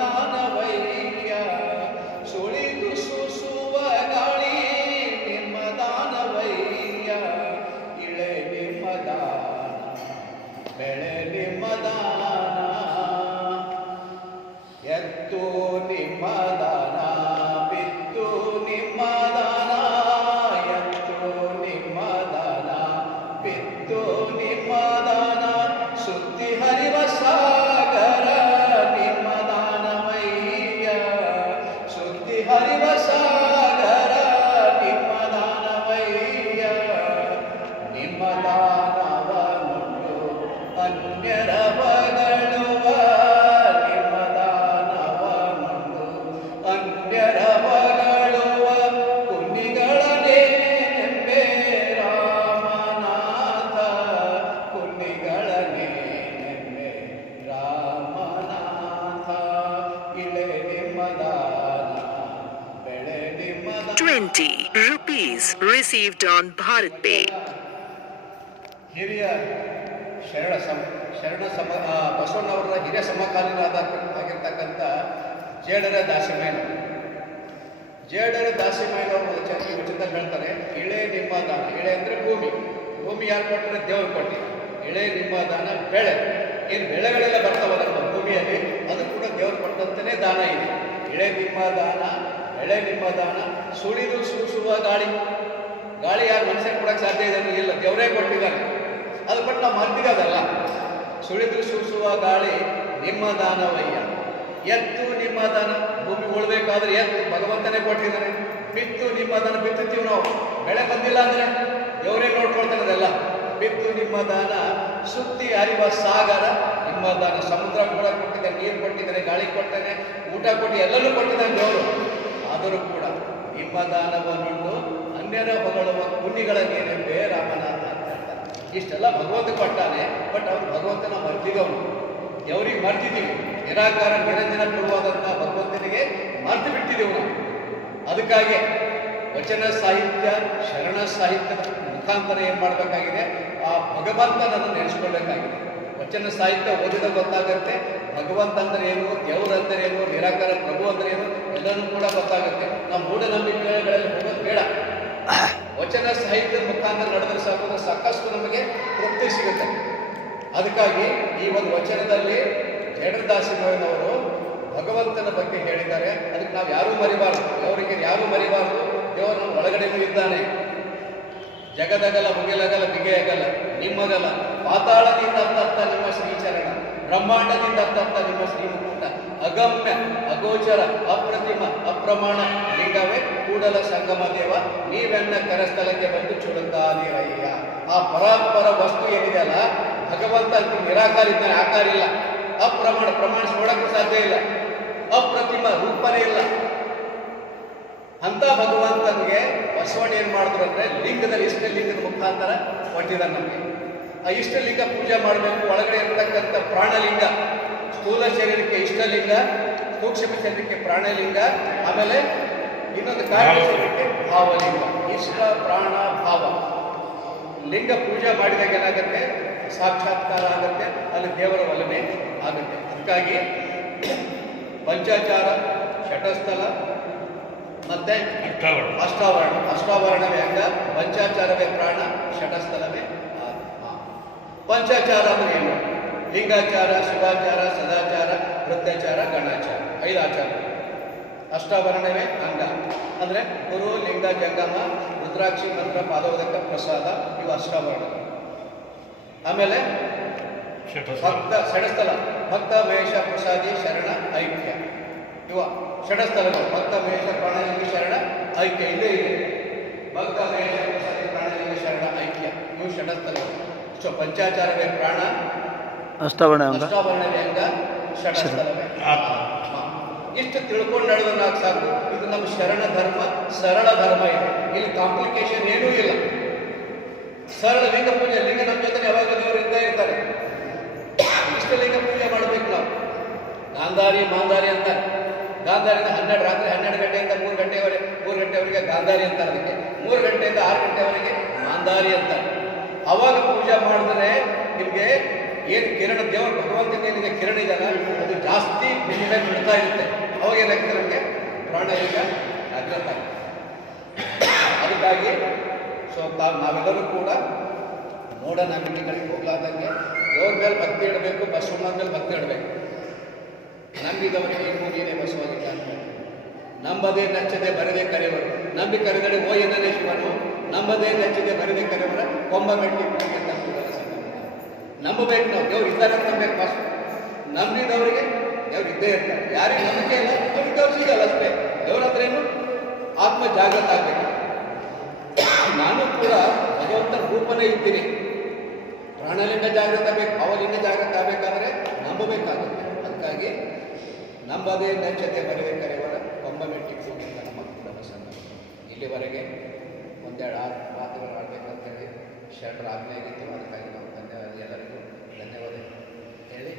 ದಾನವಯ್ಯ ಸುಳಿದು ಸೂಸುವ ಗಾಳಿ ನಿಮ್ಮ ದಾನವಯ್ಯ ಇಳೆ ನಿಮ್ಮ ದಾನ ಬೆಳೆ ನಿಮ್ಮ ದಾನ ಎತ್ತು ನಿಮ್ಮ ದಾನ ಬಿತ್ತು ನಿಮ್ಮ ದಾನ ಎತ್ತು ನಿಮ್ಮ ದಾನ ಬಿತ್ತು ನಿಮ್ಮ ದಾನ ಸುತ್ತಿ ಹರಿವ ಸಾಗರ ನಿಮ್ಮ ದಾನವಯ್ಯ ಸುತ್ತಿ ಹರಿವ ಸಾಗರ ನಿಮ್ಮ ದಾನವಯ್ಯ ನಿಮ್ಮ ದಾನವ ನುಂಡು ಅನ್ಯರ ಬಗಳುವ ನಿಮ್ಮ ದಾನವ ನುಂಡು ಅನ್ಯರ ಬಗಳುವ ಕುನ್ನಿಗಳನೇ ನೆಂಬೆ ರಾಮನಾಥ ಕುನ್ನಿಗಳನೇ ನೆಂಬೆ ರಾಮನಾಥ ಇಳೆ ನಿಮ್ಮ ದಾನ ಬೆಳೆ ನಿಮ್ಮ ದಾನ 20 rupees received on Bharat Pay. ಹಿರಿಯ ಬಸವಣ್ಣವರ ಹಿರಿಯ ಸಮಕಾಲೀನರಾಗಿರ್ತಕ್ಕಂಥ ಜೇಡರ ದಾಸಿಮಯ್ಯನವರು ವಚನದಲ್ಲಿ ಹೇಳ್ತಾರೆ, ಇಳೆ ನಿಮ್ಮ ದಾನ. ಇಳೆ ಅಂದರೆ ಭೂಮಿ ಯಾರು ಕೊಟ್ಟರೆ ದೇವರು ಕೊಟ್ಟಿ. ಇಳೆ ನಿಮ್ಮ ದಾನ ಬೆಳೆ, ಏನು ಬೆಳೆಗಳೆಲ್ಲ ಬರ್ತಾವಲ್ಲ ನಮ್ಮ ಭೂಮಿಯಲ್ಲಿ, ಅದು ಕೂಡ ದೇವರು ಕೊಟ್ಟಂತಲೇ ದಾನ ಇದೆ. ಇಳೆ ನಿಮ್ಮ ದಾನ ಬೆಳೆ ನಿಮ್ಮ ದಾನ ಸುಳಿದು ಸೂಸುವ ಗಾಳಿ ಯಾರು ಮನುಷ್ಯನಿಗೆ ಕೊಡೋಕ್ಕೆ ಸಾಧ್ಯ ಇದೆ ಇಲ್ಲ, ದೇವರೇ ಕೊಟ್ಟಿದ್ದಾರೆ. ಅದು ಬಟ್ ನಾವು ಮರ್ತಿಗೆ ಅದಲ್ಲ. ಸುಳಿದು ಸೂಸುವ ಗಾಳಿ ನಿಮ್ಮ ದಾನವಯ್ಯ ಎತ್ತು ನಿಮ್ಮ ದಾನ ಭೂಮಿ ಉಳ್ಬೇಕಾದ್ರೆ ಎತ್ತು ಭಗವಂತನೇ ಕೊಟ್ಟಿದ್ದಾನೆ. ಬಿತ್ತು ನಿಮ್ಮ ದಾನ ಬಿತ್ತುತ್ತೀವಿ ನಾವು, ಬೆಳೆ ಬಂದಿಲ್ಲ ಅಂದರೆ ದೇವರೇ ನೋಡ್ಕೊಳ್ತಾನೆ ಅದೆಲ್ಲ. ಬಿತ್ತು ನಿಮ್ಮ ದಾನ ಸುತ್ತಿ ಹರಿವ ಸಾಗರ ನಿಮ್ಮ ದಾನ. ಸಮುದ್ರ ಕೂಡ ಕೊಟ್ಟಿದ್ದಾನೆ, ನೀರು ಕೊಟ್ಟಿದ್ದಾನೆ, ಗಾಳಿ ಕೊಡ್ತಾನೆ, ಊಟ ಕೊಟ್ಟು ಎಲ್ಲನೂ ಕೊಟ್ಟಿದ್ದಾನೆ ದೇವರು. ಆದರೂ ಕೂಡ ನಿಮ್ಮ ದಾನವನ್ನುಂಡು ಅನ್ಯರ ಹೊಗಳುವ ಪುಣ್ಯಗಳ ನೇನೆಂಬೆ ರಾಮನಾಥ ಅಂತ ಹೇಳ್ತಾರೆ. ಇಷ್ಟೆಲ್ಲ ಭಗವಂತ ಕೊಟ್ಟಾನೆ, ಬಟ್ ಅವನು ಭಗವಂತನ ಮರ್ತಿದವನು. ದೇವರಿಗೆ ಮರ್ತಿದ್ದೀವಿ. ನಿರಾಕಾರ ನಿರಂಜನ ಪ್ರಭುವಾದಂಥ ಭಗವಂತನಿಗೆ ಮರ್ತು ಬಿಟ್ಟಿದ್ದೆವು ನಾವು. ಅದಕ್ಕಾಗಿ ವಚನ ಸಾಹಿತ್ಯ ಶರಣ ಸಾಹಿತ್ಯದ ಮುಖಾಂತರ ಏನು ಮಾಡಬೇಕಾಗಿದೆ, ಆ ಭಗವಂತನನ್ನು ನೆನೆಸ್ಕೊಳ್ಬೇಕಾಗಿದೆ. ವಚನ ಸಾಹಿತ್ಯ ಓದಿದ ಗೊತ್ತಾಗುತ್ತೆ ಭಗವಂತ ಅಂದ್ರೆ ಏನು, ದೇವರಂದ್ರೆ ಏನು, ನಿರಾಕಾರ ಪ್ರಭು ಅಂದ್ರೆ ಏನು ಎಲ್ಲನೂ ಕೂಡ ಗೊತ್ತಾಗುತ್ತೆ. ನಾವು ಮೂಢನಂಬಿಕೆಗಳಲ್ಲಿ ಹೋಗೋದು ಬೇಡ. ವಚನ ಸಾಹಿತ್ಯದ ಮುಖಾಂತರ ನಡೆದ್ರೆ ಸಾಕಷ್ಟು ನಮಗೆ ತೃಪ್ತಿ ಸಿಗುತ್ತೆ. ಅದಕ್ಕಾಗಿ ಈ ಒಂದು ವಚನದಲ್ಲಿ ಜೇಡರದಾಸಿಮಯ್ಯನವರು ಭಗವಂತನ ಬಗ್ಗೆ ಹೇಳಿದ್ದಾರೆ. ಅದಕ್ಕೆ ನಾವು ಯಾರೂ ಮರಿಬಾರ್ದು, ದೇವರಿಗೆ ಯಾರೂ ಮರಿಬಾರ್ದು. ದೇವರು ನಮ್ಮ ಒಳಗಡೆನೂ ಇದ್ದಾನೆ. ಜಗದಗಲ ಮುಗಿಲಗಲ ಬಿಗೆಯಗಲ ನಿಮ್ಮಗಲ ಪಾತಾಳದಿಂದ ತತ್ತ ನಿಮ್ಮ ಶ್ರೀಚರಣ ಬ್ರಹ್ಮಾಂಡದಿಂದ ತತ್ತ ನಿಮ್ಮ ಶ್ರೀಮುಕುಟ ಅಗಮ್ಯ ಅಗೋಚರ ಅಪ್ರತಿಮ ಅಪ್ರಮಾಣ ಲಿಂಗವೇ ಕೂಡಲ ಸಂಗಮ ದೇವ ನೀವೆನ್ನ ಕರಸ್ಥಳಕ್ಕೆ ಬಂದು ಚುಡುತ್ತಾದಿರಯ್ಯ. ಆ ಪರಾತ್ಪರ ವಸ್ತು ಏನಿದೆ ಅಲ್ಲ, ಭಗವಂತ ನಿರಾಕಾರ ಇದ್ದಾನೆ, ಆಕಾರ ಇಲ್ಲ. ಪ್ರಮಾಣಿಸ್ಕೊಳಕ್ಕೆ ಸಾಧ್ಯ ಇಲ್ಲ. ಅಪ್ರತಿಮ ರೂಪನೇ ಇಲ್ಲ. ಅಂತ ಭಗವಂತನಿಗೆ ಬಸವಣ್ಣ ಏನು ಮಾಡಿದ್ರು ಅಂದರೆ ಲಿಂಗದಲ್ಲಿ ಇಷ್ಟಲಿಂಗದ ಮುಖಾಂತರ ಕೊಟ್ಟಿದ್ದಾರೆ ನಮಗೆ. ಆ ಇಷ್ಟಲಿಂಗ ಪೂಜೆ ಮಾಡಬೇಕು. ಒಳಗಡೆ ಇರತಕ್ಕಂಥ ಪ್ರಾಣಲಿಂಗ, ಸ್ಥೂಲ ಶರೀರಕ್ಕೆ ಇಷ್ಟಲಿಂಗ, ಸೂಕ್ಷ್ಮ ಶರೀರಕ್ಕೆ ಪ್ರಾಣಲಿಂಗ, ಆಮೇಲೆ ಇನ್ನೊಂದು ಕಾರ್ಯ ಶರೀರಕ್ಕೆ ಭಾವಲಿಂಗ. ಇಷ್ಟ ಪ್ರಾಣ ಭಾವ ಲಿಂಗ ಪೂಜೆ ಮಾಡಿದಾಗ ಏನಾಗುತ್ತೆ, ಸಾಕ್ಷಾತ್ಕಾರ ಆಗುತ್ತೆ, ಅಲ್ಲಿ ದೇವರ ಒಲನೆ ಆಗುತ್ತೆ. ಅದಕ್ಕಾಗಿ ಪಂಚಾಚಾರ, ಶಟಸ್ಥಲ ಮತ್ತೆ ಅಷ್ಟಾವರಣವೇ ಅಂಗ, ಪಂಚಾಚಾರವೇ ಪ್ರಾಣ, ಶಟಸ್ಥಲವೇ ಆತ್ಮ. ಪಂಚಾಚಾರ ಅಂದ್ರೆ ಏನು? ಲಿಂಗಾಚಾರ, ಶಿವಾಚಾರ, ಸದಾಚಾರ, ವೃತ್ತಾಚಾರ, ಗಣಾಚಾರ, 5 ಆಚಾರ. ಅಷ್ಟಾವರಣವೇ ಅಂಗ ಅಂದ್ರೆ ಗುರು, ಲಿಂಗ, ಜಂಗಮ, ರುದ್ರಾಕ್ಷಿ, ಮಂತ್ರ, ಪಾದೋದಕ, ಪ್ರಸಾದ, ಇವು ಅಷ್ಟಾವರಣ. ಆಮೇಲೆ ಷಡಸ್ಥಲ ಭಕ್ತ, ಮಹೇಶ, ಪ್ರಸಾದಿ, ಶರಣ, ಐಕ್ಯ. ಇವ ಷಡಸ್ಥಲಗಳು. ಭಕ್ತ, ಮಹೇಶ, ಪ್ರಾಣಲಿಂಗ, ಶರಣ, ಐಕ್ಯ. ಇಲ್ಲೇ ಇದೆ ಭಕ್ತ, ಮಹೇಶ, ಪ್ರಸಾದಿ, ಪ್ರಾಣಲಿಂಗ, ಶರಣ, ಐಕ್ಯ. ಇವು ಷಡಸ್ಥಲಗಳು. ಸೊ ಪಂಚಾಚಾರವೇ ಪ್ರಾಣ, ಅಷ್ಟಾವರಣವೇ ಅಂಗ, ಷಡಸ್ಥಲವೇ ಆತ್ಮ. ಇಷ್ಟು ತಿಳ್ಕೊಂಡು ನಡೆದ ನಾಲ್ಕು ಸಾಕು. ಇದು ನಮ್ಮ ಶರಣ ಧರ್ಮ, ಸರಳ ಧರ್ಮ ಇದೆ. ಇಲ್ಲಿ ಕಾಂಪ್ಲಿಕೇಶನ್ ಏನೂ ಇಲ್ಲ. ಸರಳ ಲಿಂಗ ಪೂಜೆ. ಲಿಂಗ ನಮ್ಮ ಜೊತೆ ಯಾವಾಗ ದೇವರು ಇದ್ದೇ ಇರ್ತಾರೆ. ಇಷ್ಟ ಲಿಂಗ ಪೂಜೆ ಮಾಡಬೇಕು ನಾವು. ಗಾಂಧಾರಿ ಮಾಂಧಾರಿ ಅಂತ. ಗಾಂಧಾರಿನ 12 ರಾತ್ರಿ 12 ಗಂಟೆಯಿಂದ 3 ಗಂಟೆವರೆಗೆ ಗಾಂಧಾರಿ ಅಂತಾರೆ. ಅದಕ್ಕೆ 3 ಗಂಟೆಯಿಂದ 6 ಗಂಟೆವರೆಗೆ ಮಾಂಧಾರಿ ಅಂತಾರೆ. ಅವಾಗ ಪೂಜೆ ಮಾಡಿದ್ರೆ ನಿಮಗೆ ಏನು ಕಿರಣ, ದೇವರು ಭಗವಂತನ ಏನಿದೆ ಕಿರಣ ಇದೆಯಲ್ಲ, ಅದು ಜಾಸ್ತಿ ಭೂಮಿ ಮೇಲೆ ಬಿಡ್ತಾ ಇರುತ್ತೆ. ಅವಾಗ ಏನಾಗ್ತದೆ ನಮಗೆ ಪ್ರಾಣ ಈಗ ಜಾಗೃತ ಆಗುತ್ತೆ. ಅದಕ್ಕಾಗಿ ನಾವೆಲ್ಲರೂ ಕೂಡ ಮೂಢನಂಬಿಕೆಗಳಿಗೆ ಹೋಗ್ಲಾರ್ದಂಗೆ ದೇವ್ರ ಮೇಲೆ ಭಕ್ತಿ ಇಡಬೇಕು, ಬಸವಣ್ಣ ಮೇಲೆ ಭಕ್ತಿ ಇಡಬೇಕು. ನಂಬಿದವರಿಗೆ ಈ ಭೂಮಿಯೇ ಬಸವಾಗಿಲ್ಲ ಅಂತ ನಂಬದೇ ನಚ್ಚದೆ ಬರದೆ ಕರೆಯವರು, ನಂಬಿ ಕರೆದರೆ ಓ ಎನ್ನನೇ ಶಿವನು, ನಂಬದೇ ನಚ್ಚದೆ ಬರದೆ ಕರೆಯವರ ಕೊಂಬ ಮೆಟ್ಟಿ ಅಂತ ನಂಬಬೇಕು. ನಾವು ದೇವ್ರು ಇದ್ದಾರೆ ಅಂತ ನಂಬಬೇಕು. ಫಸ್ಟ್ ನಂಬಿದವರಿಗೆ ದೇವ್ರು ಇದ್ದೇ ಇರ್ತಾರೆ. ಯಾರಿಗೆ ನಂಬಿಕೆ ಇಲ್ಲ ಅವ್ರಿಗೆ ದೇವ್ರು ಸಿಗಲ್ಲ ಅಷ್ಟೇ. ದೇವ್ರ ಹತ್ರ ಏನು ಆತ್ಮ ಜಾಗೃತ ಆಗಬೇಕು. ನಾನು ಕೂಡ ಭಗವಂತನ ರೂಪನೇ ಇದ್ದೀನಿ. ಪ್ರಾಣಲಿಂಗ ಜಾಗೃತ ಆಗಬೇಕು, ಭಾವಲಿಂಗ ಜಾಗೃತ ಆಗಬೇಕಾದ್ರೆ ನಂಬಬೇಕಾಗುತ್ತೆ. ಅದಕ್ಕಾಗಿ ನಂಬದೇ ನಚ್ಚದೆ ಬರದೆ ಕರೆಯವರ ಕೊಂಬ ಮೆಟ್ಟಿಟ್ಟು ಅಂತ ನಮ್ಮ ಪ್ರಸನ್ನ. ಇಲ್ಲಿವರೆಗೆ ಒಂದೆರಡು ಮಾತುಗಳು ಆಡಬೇಕಂತೇಳಿ ಶರಣರ ಆಜ್ಞೆ ಆಗಿತ್ತು. ಅದಕ್ಕಾಗಿ ನಾವು ಎಲ್ಲರಿಗೂ ಧನ್ಯವಾದ ಹೇಳಿ